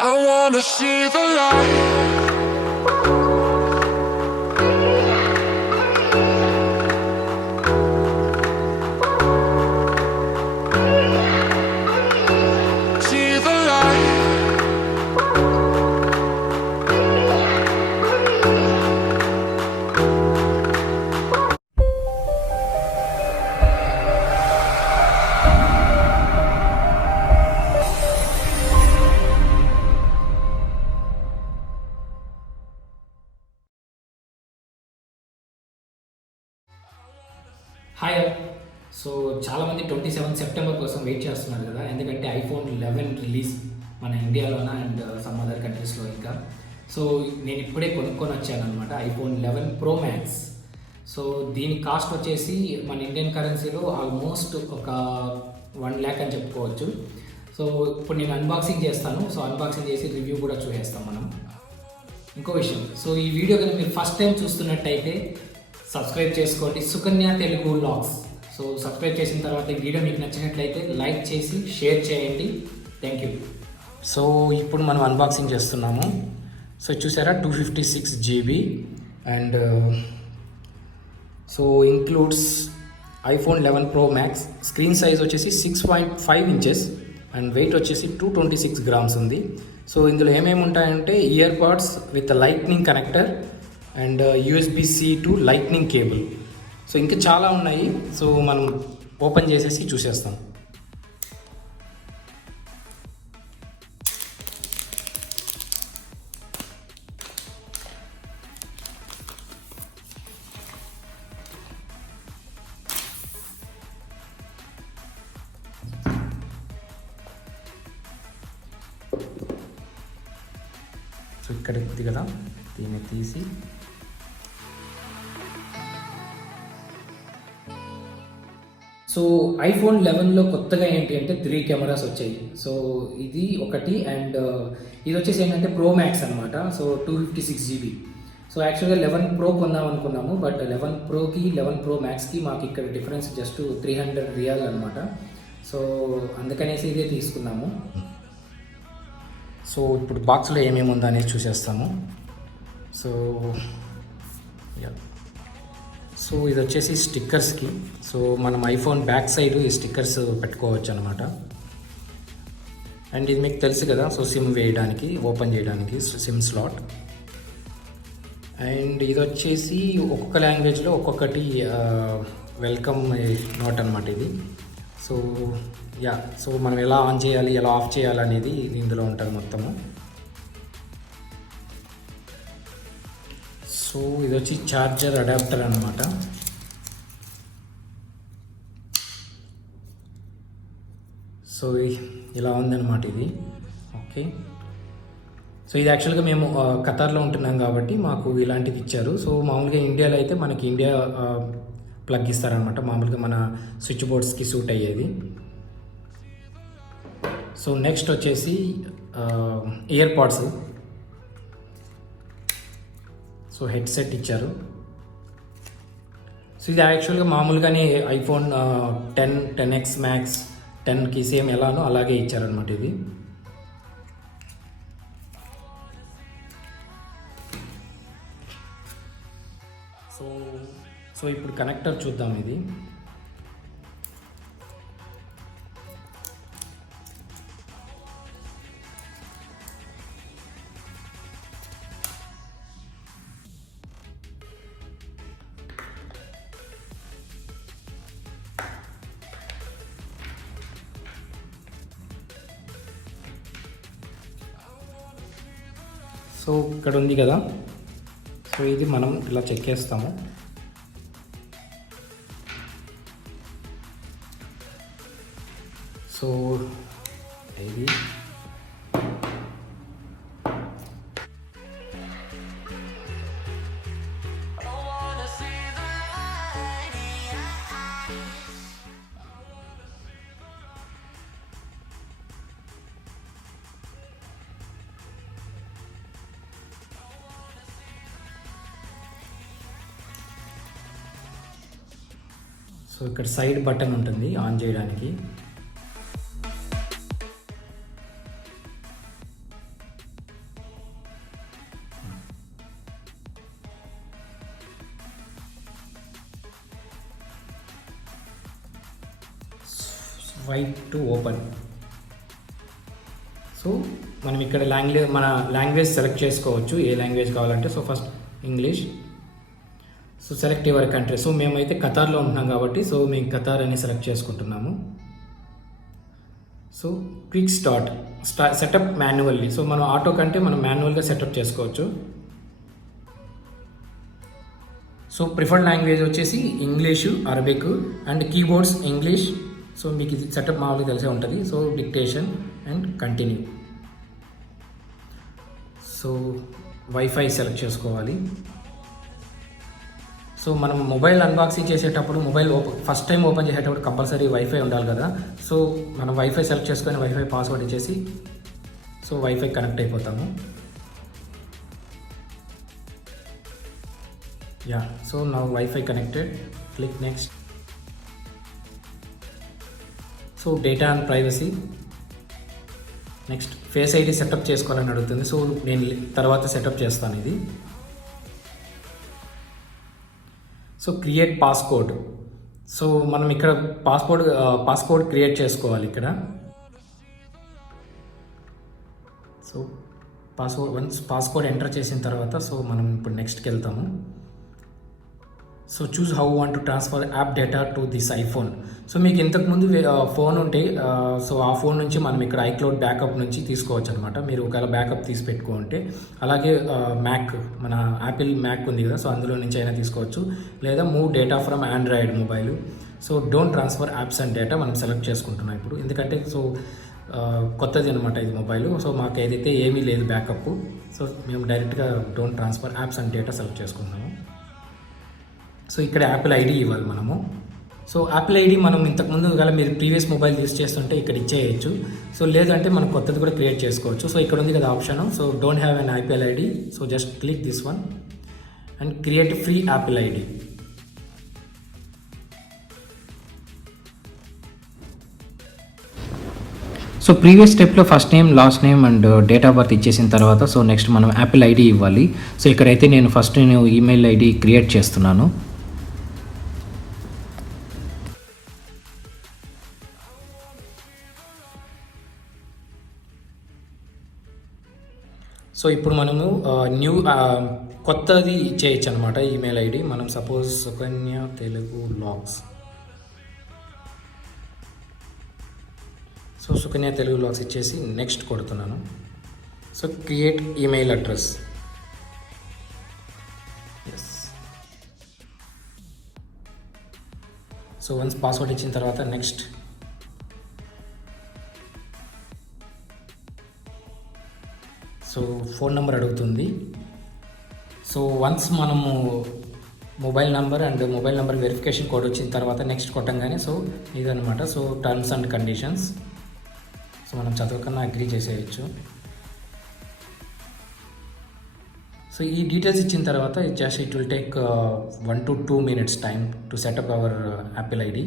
I wanna see the light. See the light. Hi. So చాలామంది 27 సెప్టెంబర్ కోసం వెయిట్ చేస్తున్నారు కదా, ఎందుకంటే ఐఫోన్ 11 రిలీజ్ మన ఇండియాలోన అండ్ సమ్ అదర్ కంట్రీస్లో ఇంకా. సో నేను ఇప్పుడే కొనుక్కొని వచ్చాను అనమాట ఐఫోన్ 11 ప్రో మ్యాక్స్. సో దీని కాస్ట్ వచ్చేసి మన ఇండియన్ కరెన్సీలో ఆల్మోస్ట్ ఒక 1 lakh అని చెప్పుకోవచ్చు. సో ఇప్పుడు నేను అన్బాక్సింగ్ చేస్తాను. సో అన్బాక్సింగ్ చేసి రివ్యూ కూడా చూసేస్తాం మనం. ఇంకో విషయం, సో ఈ వీడియో కనుక మీరు ఫస్ట్ టైం చూస్తున్నట్టయితే సబ్స్క్రైబ్ చేసుకోండి, సుకన్య తెలుగు వ్లాగ్స్. సో సబ్స్క్రైబ్ చేసిన తర్వాత ఈ వీడియో మీకు నచ్చినట్లయితే లైక్ చేసి షేర్ చేయండి. Thank you. సో ఇప్పుడు మనం అన్బాక్సింగ్ చేస్తున్నాము. సో చూసారా, 256 GB and so includes iPhone 11 pro max. Screen size వచ్చేసి 6.5 inches అండ్ వెయిట్ వచ్చేసి 226 grams ఉంది. సో ఇందులో ఏమేమి ఉంటాయంటే year pads with lightning connector and USB-C to lightning cable. So ఇంకా చాలా ఉన్నాయి. సో మనం ఓపెన్ చేసేసి చూసేస్తాం. సో ఇక్కడ ఉంది కదా, దీన్ని తీసి సో ఐఫోన్ 11లో కొత్తగా ఏంటి అంటే 3 కెమెరాస్ వచ్చాయి. సో ఇది ఒకటి అండ్ ఇది వచ్చేసి ఏంటంటే ప్రో మ్యాక్స్ అనమాట. సో 256 GB. సో యాక్చువల్గా 11 ప్రో కొందాం అనుకున్నాము, బట్ 11 ప్రోకి 11 ప్రో మ్యాక్స్కి మాకు ఇక్కడ డిఫరెన్స్ జస్ట్ 300 రియాల్ అనమాట. సో అందుకనేసి ఇదే తీసుకున్నాము. సో ఇప్పుడు బాక్స్లో ఏమేమి ఉందో అనేది చూసేస్తాము. సో సో ఇది వచ్చేసి స్టిక్కర్స్కి. సో మనం ఐఫోన్ బ్యాక్ సైడ్ ఈ స్టిక్కర్స్ పెట్టుకోవచ్చు అనమాట. అండ్ ఇది మీకు తెలుసు కదా, సో సిమ్ వేయడానికి, ఓపెన్ చేయడానికి సిమ్ స్లాట్. అండ్ ఇది వచ్చేసి ఒక్కొక్క లాంగ్వేజ్లో ఒక్కొక్కటి వెల్కమ్ నోట్ అనమాట ఇది. సో సో మనం ఎలా ఆన్ చేయాలి, ఎలా ఆఫ్ చేయాలి అనేది ఇందులో ఉంటుంది మొత్తము. సో ఇది వచ్చి ఛార్జర్ అడాప్టర్ అనమాట. సో ఇలా ఉందన్నమాట ఇది. ఓకే. సో ఇది యాక్చువల్గా మేము ఖతార్లో ఉంటున్నాం కాబట్టి మాకు ఇలాంటివి ఇచ్చారు. సో మామూలుగా ఇండియాలో అయితే మనకి ఇండియా ప్లగ్ ఇస్తారనమాట, మామూలుగా మన స్విచ్ బోర్డ్స్కి సూట్ అయ్యేది. సో నెక్స్ట్ వచ్చేసి ఇయర్ పాడ్స్. సో హెడ్సెట్ ఇచ్చారు. సో ఇది యాక్చువల్గా మామూలుగానే ఐఫోన్ 10, 10X మ్యాక్స్ 10కి సేమ్ ఎలానో అలాగే ఇచ్చారనమాట ఇది. సో ఇప్పుడు కనెక్టర్ చూద్దాం. ఇది సో ఇక్కడ ఉంది కదా, సో ఇది మనం ఇలా చెక్ చేస్తాము. సో ఇది సో ఇక్కడ సైడ్ బటన్ ఉంటుంది ఆన్ చేయడానికి. Swipe to open. సో మనం ఇక్కడ మన లాంగ్వేజ్ సెలెక్ట్ చేసుకోవచ్చు, ఏ లాంగ్వేజ్ కావాలంటే. So first English. So select your country. So మేమైతే ఖతార్లో ఉంటున్నాం కాబట్టి సో మేము ఖతార్ అని సెలెక్ట్ చేసుకుంటున్నాము. So quick setup manually. So మనం ఆటో కంటే మనం మాన్యువల్గా సెటప్ చేసుకోవచ్చు. సో ప్రిఫర్డ్ లాంగ్వేజ్ వచ్చేసి English, Arabic and keyboards English. So మీకు ఇది సెటప్ మామూలుగా తెలిసే ఉంటుంది. So dictation and continue. So wifi select చేసుకోవాలి. సో మనం మొబైల్ అన్బాక్సింగ్ చేసేటప్పుడు ఫస్ట్ టైం ఓపెన్ చేసేటప్పుడు కంపల్సరీ వైఫై ఉండాలి కదా. సో మనం వైఫై సెలెక్ట్ చేసుకొని వైఫై పాస్వర్డ్ ఇచ్చేసి సో వైఫై కనెక్ట్ అయిపోతాము. యా, సో నా wifi connected. Click next. So data and privacy. Next face ID setup చేసుకోవాలని అడుగుతుంది. సో నేను తర్వాత సెటప్ చేస్తాను ఇది. So create passcode. సో మనం ఇక్కడ పాస్కోడ్ క్రియేట్ చేసుకోవాలి ఇక్కడ. సో పాస్కోడ్ ఎంటర్ చేసిన తర్వాత సో మనం ఇప్పుడు నెక్స్ట్కి వెళ్తాము. So choose how want to transfer app data to this iPhone. So మీకు ఇంతకుముందు ఫోన్ ఉంటే సో ఆ ఫోన్ నుంచి మనం ఇక్కడ ఐక్లౌడ్ బ్యాకప్ నుంచి తీసుకోవచ్చు అనమాట. మీరు ఒకవేళ బ్యాకప్ తీసి పెట్టుకుంటే. అలాగే మ్యాక్, మన యాపిల్ మ్యాక్ ఉంది కదా, సో అందులో నుంచి అయినా తీసుకోవచ్చు. లేదా move data from Android mobile. So don't transfer apps and data మనం సెలెక్ట్ చేసుకుంటున్నాం ఇప్పుడు. ఎందుకంటే సో కొత్తది అనమాట ఇది మొబైల్. సో మాకు ఏదైతే ఏమీ లేదు బ్యాకప్. సో మేము డైరెక్ట్గా don't transfer apps and data select చేసుకుంటున్నాము. సో ఇక్కడ యాపిల్ ఐడి ఇవ్వాలి మనము. సో యాపిల్ ఐడి మనం ఇంతకుముందు కానీ మీరు ప్రీవియస్ మొబైల్ యూస్ చేస్తుంటే ఇక్కడ ఇచ్చేయచ్చు. సో లేదంటే మనం కొత్తది కూడా క్రియేట్ చేసుకోవచ్చు. సో ఇక్కడ ఉంది కదా option. So don't have an Apple ID. So just click this one and create free Apple ID. So previous స్టెప్లో first name, last name and date of birth ఇచ్చేసిన తర్వాత సో నెక్స్ట్ మనం యాపిల్ ఐడి ఇవ్వాలి. So ఇక్కడైతే నేను email ID create చేస్తున్నాను. So ఇప్పుడు మనము కొత్తది చేయొచ్చు అనమాట ఈమెయిల్ ఐడి. మనం suppose Sukanya Telugu logs. So Sukanya Telugu logs ఇచ్చేసి నెక్స్ట్ కొడుతున్నాను. So create email address. Yes. So once password ఇచ్చిన తర్వాత నెక్స్ట్. సో ఫోన్ నెంబర్ అడుగుతుంది. సో వన్స్ మనము మొబైల్ నెంబర్ వెరిఫికేషన్ కోడ్ వచ్చిన తర్వాత నెక్స్ట్ కొట్టంగానే సో ఇదనమాట. So terms and conditions. So మనం చదవకన్నా అగ్రీ చేసేయచ్చు. సో ఈ డీటెయిల్స్ ఇచ్చిన తర్వాత it will take 1 to 2 minutes time to set up our Apple ID.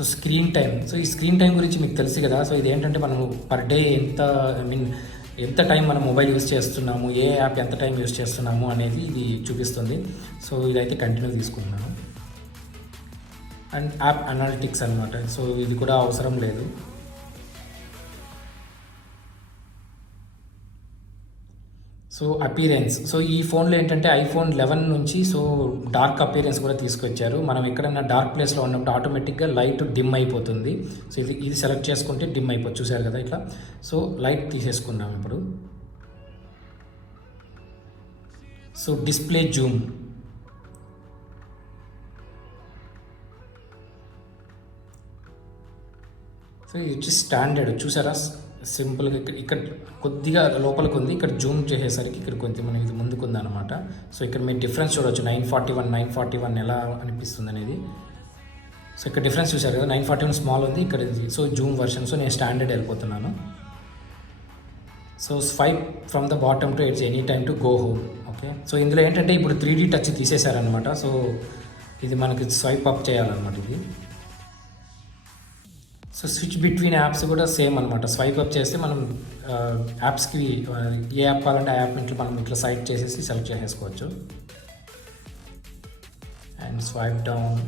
So screen time. So ఈ స్క్రీన్ టైం గురించి మీకు తెలుసు కదా. సో ఇదేంటంటే మనం పర్ డే ఎంత టైం మనం మొబైల్ యూస్ చేస్తున్నాము, ఏ యాప్ ఎంత టైం యూస్ చేస్తున్నాము అనేది ఇది చూపిస్తుంది. సో ఇదైతే కంటిన్యూ తీసుకుంటున్నాను. అండ్ యాప్ అనాలిటిక్స్ అనమాట. సో ఇది కూడా అవసరం లేదు. So appearance. సో ఈ ఫోన్లో ఏంటంటే ఐఫోన్ 11 నుంచి సో డార్క్ అపీరెన్స్ కూడా తీసుకొచ్చారు. మనం ఎక్కడైనా డార్క్ ప్లేస్లో ఉన్నప్పుడు ఆటోమేటిక్గా లైట్ డిమ్ అయిపోతుంది. సో ఇది సెలెక్ట్ చేసుకుంటే డిమ్ అయిపోతుంది. చూసారు కదా ఇట్లా. సో లైట్ తీసేసుకున్నాం ఇప్పుడు. So display Zoom. సో ఇది వచ్చి స్టాండర్డ్. చూసారా సింపుల్గా ఇక్కడ కొద్దిగా లోపలికి ఉంది, ఇక్కడ జూమ్ చేసేసరికి ఇక్కడ కొంచెం మనం ఇది ముందుకు ఉందన్నమాట. సో ఇక్కడ మీరు డిఫరెన్స్ చూడవచ్చు, 941 ఎలా అనిపిస్తుంది అనేది. సో ఇక్కడ డిఫరెన్స్ చూసారు కదా, 941 స్మాల్ ఉంది, ఇక్కడ సో జూమ్ వర్షన్. సో నేను స్టాండర్డ్ వెళ్ళిపోతున్నాను. So swipe from the bottom to it's any time to go home. Okay, so ఇందులో ఏంటంటే ఇప్పుడు 3D టచ్ తీసేశారనమాట. సో ఇది మనకి స్వైప్ అప్ చేయాలన్నమాట ఇది. సో స్విచ్ బిట్వీన్ యాప్స్ కూడా సేమ్ అనమాట. స్వైప్ అప్ చేస్తే మనం యాప్స్కి ఏ యాప్ కావాలంటే ఆ యాప్ ఇంట్లో మనం ఇట్లా సైట్ చేసేసి సెలెక్ట్ చేసేసుకోవచ్చు. And swipe down.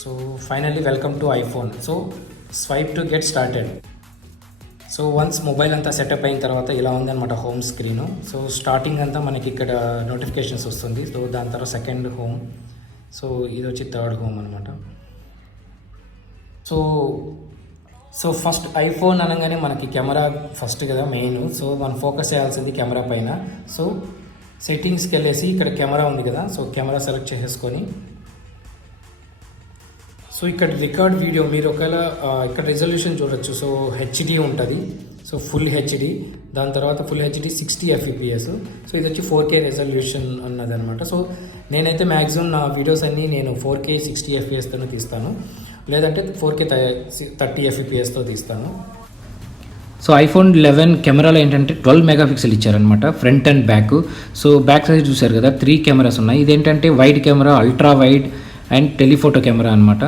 So finally welcome to iPhone. So swipe to get started. So once mobile అంతా సెటప్ అయిన తర్వాత ఇలా ఉందన్నమాట హోమ్ స్క్రీను. సో స్టార్టింగ్ అంతా మనకి ఇక్కడ నోటిఫికేషన్స్ వస్తుంది. సో దాని తర్వాత సెకండ్ హోమ్, సో ఇది వచ్చి థర్డ్ హోమ్ అనమాట. సో ఫస్ట్ ఐఫోన్ అనగానే మనకి కెమెరా ఫస్ట్ కదా మెయిన్. సో మనం ఫోకస్ చేయాల్సింది కెమెరా పైన. సో సెట్టింగ్స్కి వెళ్ళేసి ఇక్కడ కెమెరా ఉంది కదా, సో కెమెరా సెలెక్ట్ చేసేసుకొని సో ఇక్కడ రికార్డ్ వీడియో మీరు ఒకవేళ ఇక్కడ రెజల్యూషన్ చూడొచ్చు. సో హెచ్డి ఉంటుంది, సో ఫుల్ హెచ్డి. దాని తర్వాత ఫుల్ హెచ్డి 60 fps. సో ఇది వచ్చి 4K రెజల్యూషన్ అన్నది అనమాట. సో నేనైతే మ్యాక్సిమం నా వీడియోస్ అన్నీ నేను 4K 60 fpsతో తీస్తాను, లేదంటే 4K 30 fpsతో తీస్తాను. సో ఐఫోన్ 11 కెమెరాలో ఏంటంటే 12 మెగాపిక్సెల్ ఇచ్చారనమాట front and back. So back side చూసారు కదా 3 కెమెరాస్ ఉన్నాయి. ఇదేంటంటే wide camera, ultra wide and telephoto camera అనమాట.